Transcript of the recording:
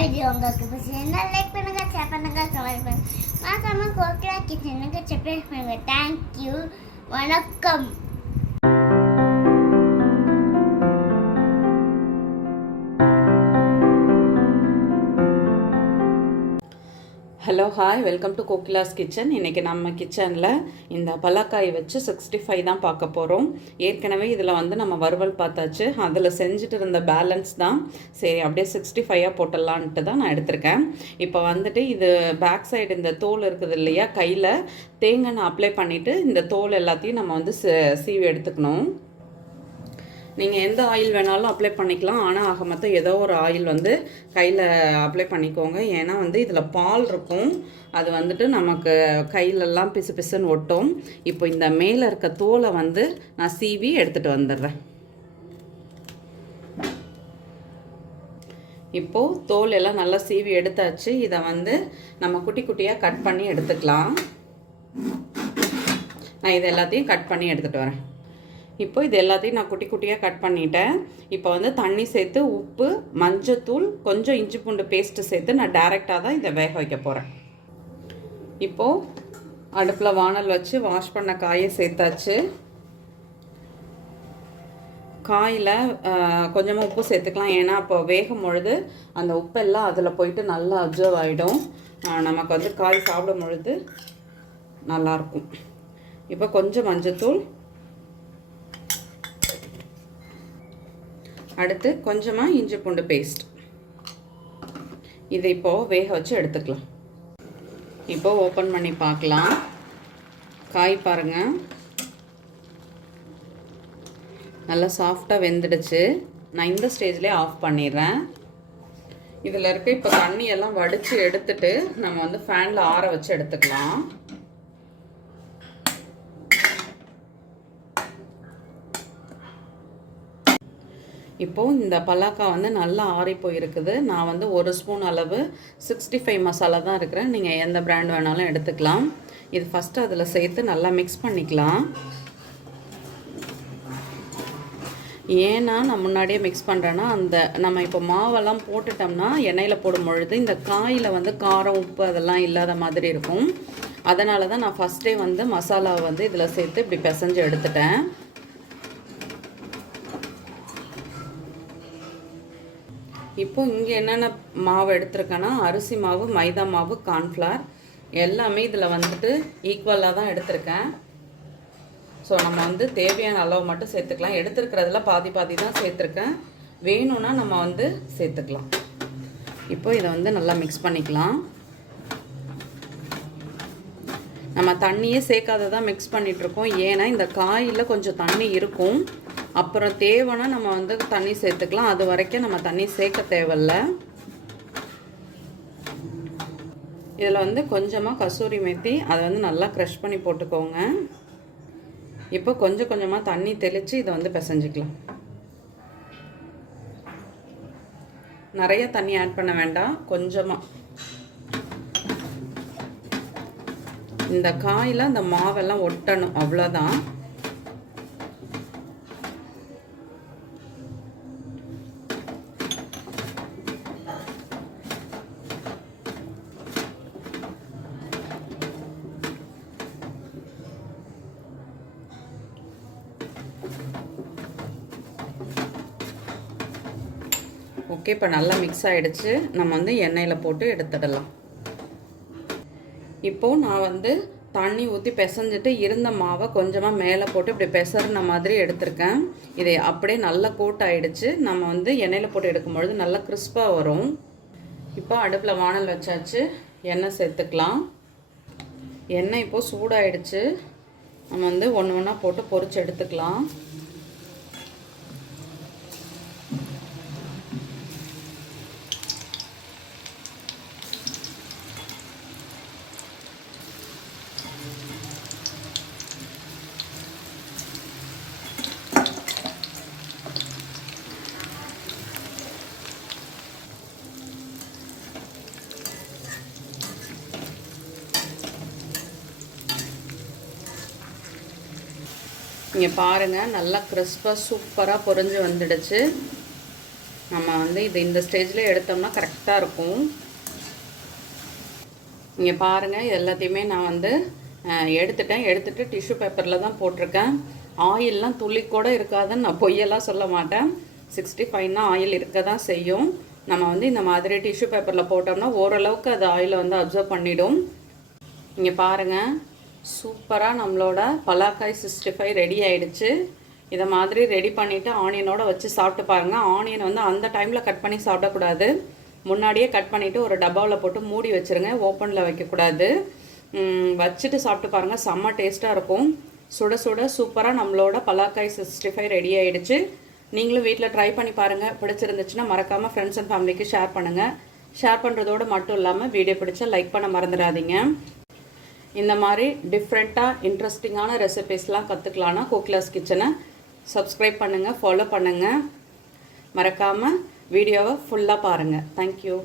Video உங்களுக்கு பிடிச்சிருந்தா like பண்ணுங்க, ஷேர் பண்ணுங்க, கமெண்ட் பண்ணுங்க. மறக்காம கோகிலா கிச்சனுக்கு சப்ஸ்கிரைப் பண்ணுங்க. தேங்க்யூ, வணக்கம். Hello hi, welcome to Kokila's kitchen. இன்றைக்கி நம்ம கிச்சனில் இந்த பலாக்காய் வச்சு 65 தான் பார்க்க போகிறோம். ஏற்கனவே இதில் வந்து நம்ம வறுவல் பார்த்தாச்சு. அதில் செஞ்சுட்டு இருந்த பேலன்ஸ் தான். சரி, அப்படியே 65 போட்டுடலான்ட்டு தான் நான் எடுத்திருக்கேன். இப்போ வந்துட்டு இது பேக் சைடு இந்த தோல் இருக்குது இல்லையா, கையில் தேங்காய் அப்ளை பண்ணிவிட்டு இந்த தோல் எல்லாத்தையும் நம்ம வந்து சீவி எடுத்துக்கணும். நீங்கள் எந்த ஆயில் வேணாலும் அப்ளை பண்ணிக்கலாம். ஆனால் ஆக மொத்தம் ஏதோ ஒரு ஆயில் வந்து கையில் அப்ளை பண்ணிக்கோங்க. ஏன்னா வந்து இதில் பால் இருக்கும், அது வந்துட்டு நமக்கு கையிலெல்லாம் பிசு பிசுன்னு ஒட்டும். இப்போ இந்த மேலே இருக்க தோலை வந்து நான் சீவி எடுத்துகிட்டு வந்துடுறேன். இப்போது தோல் எல்லாம் நல்லா சீவி எடுத்தாச்சு. இதை வந்து நம்ம குட்டி குட்டியாக கட் பண்ணி எடுத்துக்கலாம். நான் இது எல்லாத்தையும் கட் பண்ணி எடுத்துகிட்டு வரேன். இப்போ இது எல்லாத்தையும் நான் குட்டி குட்டியாக கட் பண்ணிட்டேன். இப்போ வந்து தண்ணி சேர்த்து உப்பு, மஞ்சத்தூள், கொஞ்சம் இஞ்சி பூண்டு பேஸ்ட்டு சேர்த்து நான் டைரெக்டாக தான் இதை வேக வைக்க போகிறேன். இப்போது அடுப்பில் வானல் வச்சு வாஷ் பண்ண காயை சேர்த்தாச்சு. காயில் கொஞ்சமாக உப்பு சேர்த்துக்கலாம். ஏன்னா அப்போ வேகும் பொழுது அந்த உப்பெல்லாம் அதில் போயிட்டு நல்லா அப்சர்வ் ஆகிடும். நமக்கு வந்து காய் சாப்பிடும் பொழுது நல்லாயிருக்கும். இப்போ கொஞ்சம் மஞ்சத்தூள், அடுத்து கொஞ்சமாக இஞ்சி பூண்டு பேஸ்ட், இதை இப்போது வேக வச்சு எடுத்துக்கலாம். இப்போது ஓப்பன் பண்ணி பார்க்கலாம். காய் பாருங்கள், நல்லா சாஃப்டாக வெந்துடுச்சு. நான் இந்த ஸ்டேஜ்லேயே ஆஃப் பண்ணிடுறேன். இதில் இருக்க இப்போ தண்ணியெல்லாம் வடித்து எடுத்துட்டு நம்ம வந்து ஃபேனில் ஆற வச்சு எடுத்துக்கலாம். இப்போது இந்த பலாக்காய் வந்து நல்லா ஆறி போயிருக்குது. நான் வந்து 1 ஸ்பூன் அளவு 65 மசாலா தான் இருக்கிறேன். நீங்கள் எந்த பிராண்ட் வேணாலும் எடுத்துக்கலாம். இது ஃபஸ்ட்டு அதில் சேர்த்து நல்லா மிக்ஸ் பண்ணிக்கலாம். ஏன்னா நான் முன்னாடியே மிக்ஸ் பண்ணுறேன்னா அந்த நம்ம இப்போ மாவெல்லாம் போட்டுட்டோம்னா எண்ணெயில் போடும் பொழுது இந்த காயில் வந்து காரம், உப்பு அதெல்லாம் இல்லாத மாதிரி இருக்கும். அதனால தான் நான் ஃபஸ்ட்டே வந்து மசாலாவை வந்து இதில் சேர்த்து இப்படி பிசைஞ்சு எடுத்துட்டேன். இப்போ இங்கே என்னென்ன மாவு எடுத்துருக்கேன்னா அரிசி மாவு, மைதா மாவு, கார்ன்ஃப்ளவர் எல்லாமே இதில் வந்துட்டு ஈக்குவலாக தான் எடுத்திருக்கேன். ஸோ நம்ம வந்து தேவையான அளவு மட்டும் சேர்த்துக்கலாம். எடுத்துருக்கிறதுல பாதி பாதி தான் சேர்த்துருக்கேன். வேணும்னா நம்ம வந்து சேர்த்துக்கலாம். இப்போ இதை வந்து நல்லா மிக்ஸ் பண்ணிக்கலாம். நம்ம தண்ணியே சேர்க்காததான் மிக்ஸ் பண்ணிகிட்ருக்கோம். ஏன்னா இந்த காயில் கொஞ்சம் தண்ணி இருக்கும். அப்புறம் தேவைன்னா நம்ம வந்து தண்ணி சேர்த்துக்கலாம். அது வரைக்கும் நம்ம தண்ணி சேர்க்க தேவையில்ல. இதில் வந்து கொஞ்சமாக கசூரி மேத்தி, அதை வந்து நல்லா க்ரஷ் பண்ணி போட்டுக்கோங்க. இப்போ கொஞ்சம் கொஞ்சமாக தண்ணி தெளித்து இதை வந்து பிசைஞ்சிக்கலாம். நிறைய தண்ணி ஆட் பண்ண வேண்டாம், கொஞ்சமாக. இந்த காயில் அந்த மாவெல்லாம் ஒட்டணும், அவ்வளோதான். ஓகே, இப்போ நல்லா மிக்ஸ் ஆகிடுச்சு. நம்ம வந்து எண்ணெயில் போட்டு எடுத்துடலாம். இப்போது நான் வந்து தண்ணி ஊற்றி பிசைஞ்சிட்டு இருந்த மாவை கொஞ்சமாக மேலே போட்டு இப்படி பிசறின மாதிரி எடுத்திருக்கேன். இதை அப்படியே நல்லா கோட் ஆகிடுச்சு. நம்ம வந்து எண்ணெயில் போட்டு எடுக்கும்பொழுது நல்லா கிறிஸ்பாக வரும். இப்போ அடுப்பில் வானல் வச்சாச்சு. எண்ணெய் சேர்த்துக்கலாம். எண்ணெய் இப்போது சூடாகிடுச்சு. நம்ம வந்து ஒன்று ஒன்றா போட்டு பொரிச்சு எடுத்துக்கலாம். இங்கே பாருங்கள், நல்லா கிறிஸ்பாக சூப்பராக பொரிஞ்சு வந்துடுச்சு. நம்ம வந்து இது இந்த ஸ்டேஜில் எடுத்தோம்னா கரெக்டாக இருக்கும். இங்கே பாருங்கள், இது எல்லாத்தையுமே நான் வந்து எடுத்துட்டு டிஷ்யூ பேப்பரில் தான் போட்டிருக்கேன். ஆயிலெலாம் துளி கூட இருக்காதுன்னு நான் பொய்யெல்லாம் சொல்ல மாட்டேன். 65னா ஆயில் இருக்க தான் செய்யும். நம்ம வந்து இந்த மாதிரி டிஷ்யூ பேப்பரில் போட்டோம்னா ஓரளவுக்கு அது ஆயிலை வந்து அப்சர்வ் பண்ணிடும். இங்கே பாருங்கள், சூப்பராக நம்மளோட பலாக்காய் 65 ரெடி ஆகிடுச்சு. இதை மாதிரி ரெடி பண்ணிவிட்டு ஆனியனோட வச்சு சாப்பிட்டு பாருங்கள். ஆனியன் வந்து அந்த டைமில் கட் பண்ணி சாப்பிடக்கூடாது. முன்னாடியே கட் பண்ணிவிட்டு ஒரு டப்பாவில் போட்டு மூடி வச்சுருங்க. ஓப்பனில் வைக்கக்கூடாது. வச்சுட்டு சாப்பிட்டு பாருங்கள், செம்ம டேஸ்ட்டாக இருக்கும். சுட சுட சூப்பராக நம்மளோட பலாக்காய் 65 ரெடி ஆகிடுச்சு. நீங்களும் வீட்டில் ட்ரை பண்ணி பாருங்கள். பிடிச்சிருந்துச்சுன்னா மறக்காமல் ஃப்ரெண்ட்ஸ் அண்ட் ஃபேமிலிக்கு ஷேர் பண்ணுங்கள். ஷேர் பண்ணுறதோடு மட்டும் இல்லாமல் வீடியோ பிடிச்சா லைக் பண்ண மறந்துடாதீங்க. இந்த மாதிரி டிஃப்ரெண்ட்டாக இன்ட்ரெஸ்டிங்கான ரெசிபீஸ்லாம் கற்றுக்கலான்னா கோகிலாஸ் கிச்சனை சப்ஸ்கிரைப் பண்ணுங்கள், ஃபாலோ பண்ணுங்கள். மறக்காமல் வீடியோவை ஃபுல்லாக பாருங்கள். தேங்க்யூ.